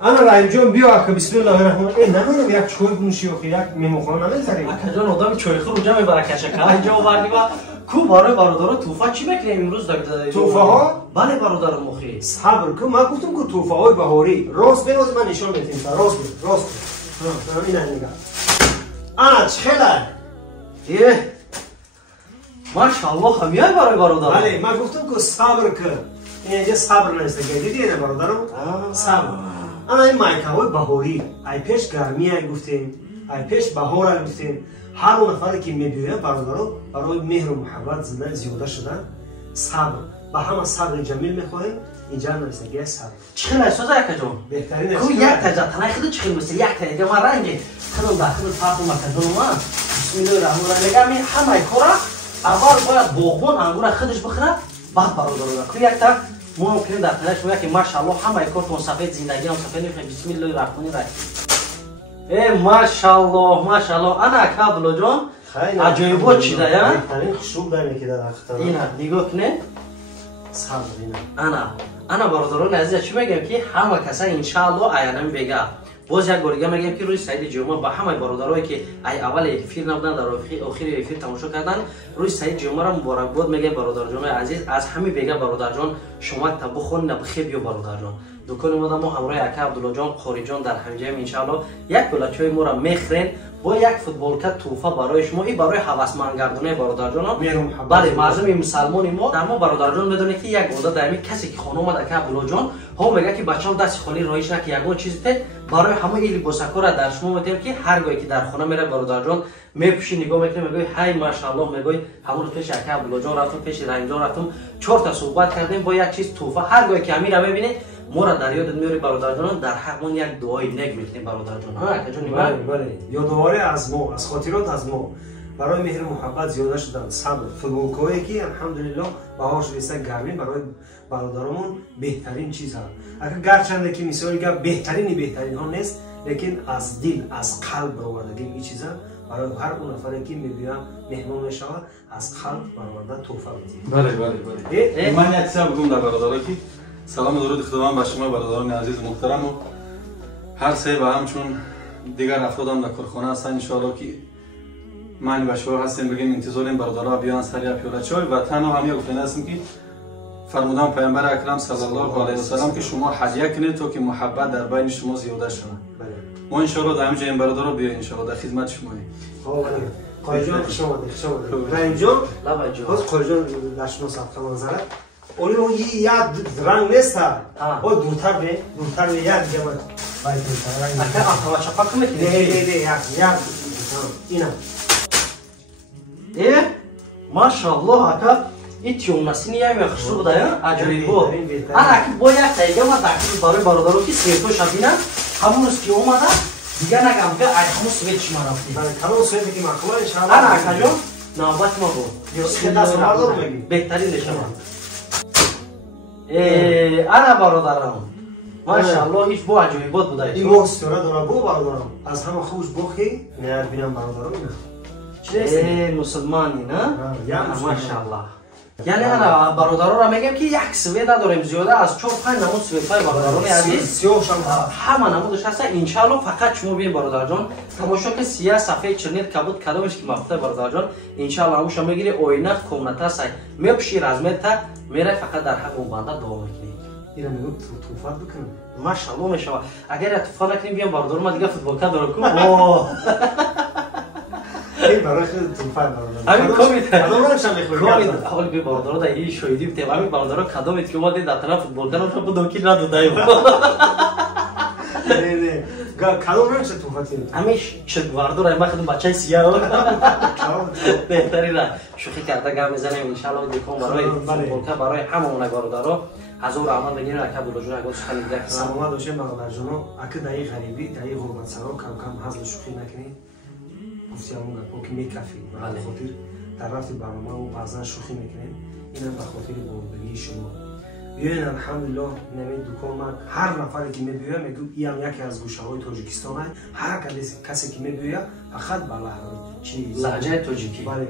انا رایم جون بیا که بسم الله الرحمن الرحیم نمیدونم یک چوی بنوشی و یک میمخونه نمیذاریم اکا جان آدم چوی خور اونجا میبرکشه که اینجا آوردی و کو برای برادر توفه چی میکنیم امروز دکتر توفه ها بله برادر مخی صبر کن من گفتم که توفه های بهاری راست بنوز من نشون میدم راست این نگاه انا چخله ای ماشاءالله همیای برای برادر بله من گفتم که صبر کن اینجا صبر نیست که دیدی نه برادرم صبر انا این مایکه های بهاری ای پیش گرمی ای گفتیم ای پیش بهار ای گفتیم هر اون نفری که میبینه برادرم برای مهر و محبت زیاده شدن صبر با همه صبر جمیل میخواهیم اینجا نرسیده صبر چخیل ایسوز اکا جان بهترین کو یک تجا تنهای خیلی چخیل مثل یک تجا ما رنگی خیلی داخل تاپ مکدون ما بسم الله الرحمن الرحیم میگم همه کورا اول باید بوغبون انگور خودش بخوره بعد برادر کو یک تا ممکن در تنش میگه که ماشاءالله همه کور تو سفید زندگی هم سفید میخواد بسم الله الرحمن الرحیم ای ماشاءالله انا اکا بلو جان عجایبات چیده یا بهترین خوشبو داریم که در اختر اینا نگاه کنه صبر اینا انا برادران عزیز چی میگم که همه کسا انشاءالله آینده بگه باز یک بار دیگه میگم که روی سایت جمعه با همه برادرایی که ای اول افیر نبودن در آخر افیر تماشا کردن روی سایت جمعه را مبارکباد میگم برادر جان عزیز از همه بگه برادر جان شما تا بخون نبخی بیا برادر جان دکان ما همراه اکا عبدالله جان قاری جان در همینجا انشاءالله یک گلچوی ما را میخرین با یک فوتبالکه توفه برای شما این برای هوسمند گردونه برادر جان بله مردم مسلمان ما اما برادر جان بدونه که یک بوده دائمی کسی که خانم اومد اکا عبدالله جان ها میگه که بچه‌ها دست خالی رایش نکنه یگان چیزی ته برای همه این لباسکو را در شما میدیم که هر گاهی که در خانه میره برادر جان میپوشی نگاه میکنه میگه های ماشاءالله میگه همون پیش اکا عبدالله جان رفتم پیش رنگ جان رفتم 4 تا صحبت کردیم با یک چیز توفه هر گاهی که امیر ببینه ما را در یاد میاری برادر جان در حقمون یک دعای نگ میکنیم برادر جان ها اکا جان بله یادآوری از ما از خاطرات از ما برای مهر محبت زیاده شدن صبر فوتبالکایی که الحمدلله باهاش رسیده گرمی برای برادرمون بهترین چیز هست اگر گرچنده که مثال گپ بهترین ها نیست لیکن از دل از قلب برآوردگی این چیزا برای هر اون نفری که میبینم مهمان میشود از قلب برآورده تحفه میدیم بله من یک چیز بگم در برادرها که سلام و درود خداوند به شما برادران عزیز و محترم و هر سه و همچون دیگر افرادم در کارخانه هستن ان شاء الله که من و شما هستیم بگیم انتظار این برادرها بیان سر یک پیاله چای و تنها همین گفتن هستیم که فرمودن پیامبر اکرم صلی الله علیه و سلم که شما هدیه کنید تا که محبت در بین شما زیاده شود ما ان شاء الله در همینجا این برادرها بیاین ان شاء الله در خدمت شماییم قاری جان خوش آمدید رنگ جان باز قاری جان لشما صفحه منظره اولی اون یک رنگ نیست او دورتر به یک جمع باید دورتر رنگ اکا آفا چپا کنه که نه یک اینا ای ماشاءالله اکا این تیونسینی هم خوشو بوده یا عجایب بود انا اکی با یک تایگه ما داخل برای برادرو که سیرتو شبینه همون است که اومده دیگه نگم که همون سویت شما رفتی همون سویت که مکمل انشاءالله انا اکا جان نوبت ما بود بهترین شما انا برادرم ماشاءالله هیچ با عجایبات بوده این ما استوره داره بو برادرم از همه خوش بخی نه بینم برادرم اینا مسلمانی نه ماشاءالله یعنی انا برادران را میگم که یک سویت داریم زیاده از 4-5 نمود سویت های برادران عزیز همه نمودش هست انشاءالله فقط شما بین برادر جان تماشا که سیاه سفید چرنیت کبود کدامش که مفته برادر جان انشاءالله همون شما میگیری اوینه کمنتا سای میپشی رزمت تا میره فقط در حق اون بنده دعا میکنی اینا میگم توفات بکنم ماشاءالله میشوه اگر توفا نکنیم بیام برادر ما دیگه فوتبالکا داره کو این برای خیلی توفه همین کامید کدام نمیشم میخوری اول بی برادر دا این شویدی بتیم همین برادر کدامید که ما دید در طرف فوتبالکا نمیشه با دوکی ندادیم نه کدام نمیشه توفه همیش شد برادر اما خودم بچه سیاه بهتری را شوخی کرده گم میزنیم انشالله دیکن برای فوتبالکا برای همون برادرها هزار رحمت بگیرین اکا عبدالله جون اگه سخن دیگه کنم سلامت باشین برادر جانو اکا دایی غریبی دایی غربت سرا کم کم هزل شوخی نکنین گفتی همون گفت که میکفی برای خاطر در رفت برنامه و بعضا شوخی میکنین اینم به خاطر بردگی شما بیاین الحمدلله نمی دکان من هر نفری که میبیه میگم این هم یکی از گوشه های تاجیکستان هست هر کسی که میبیه فقط بله لهجه تاجیکی بله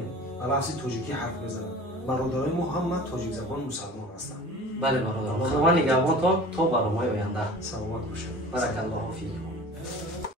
لفظ تاجیکی حرف میزنن برادرای محمد تاجیک زبان مسلمان هستند بله برادران خدا نگهبانتان تا برنامه آینده. سلامت باشید. بارک الله فیکم.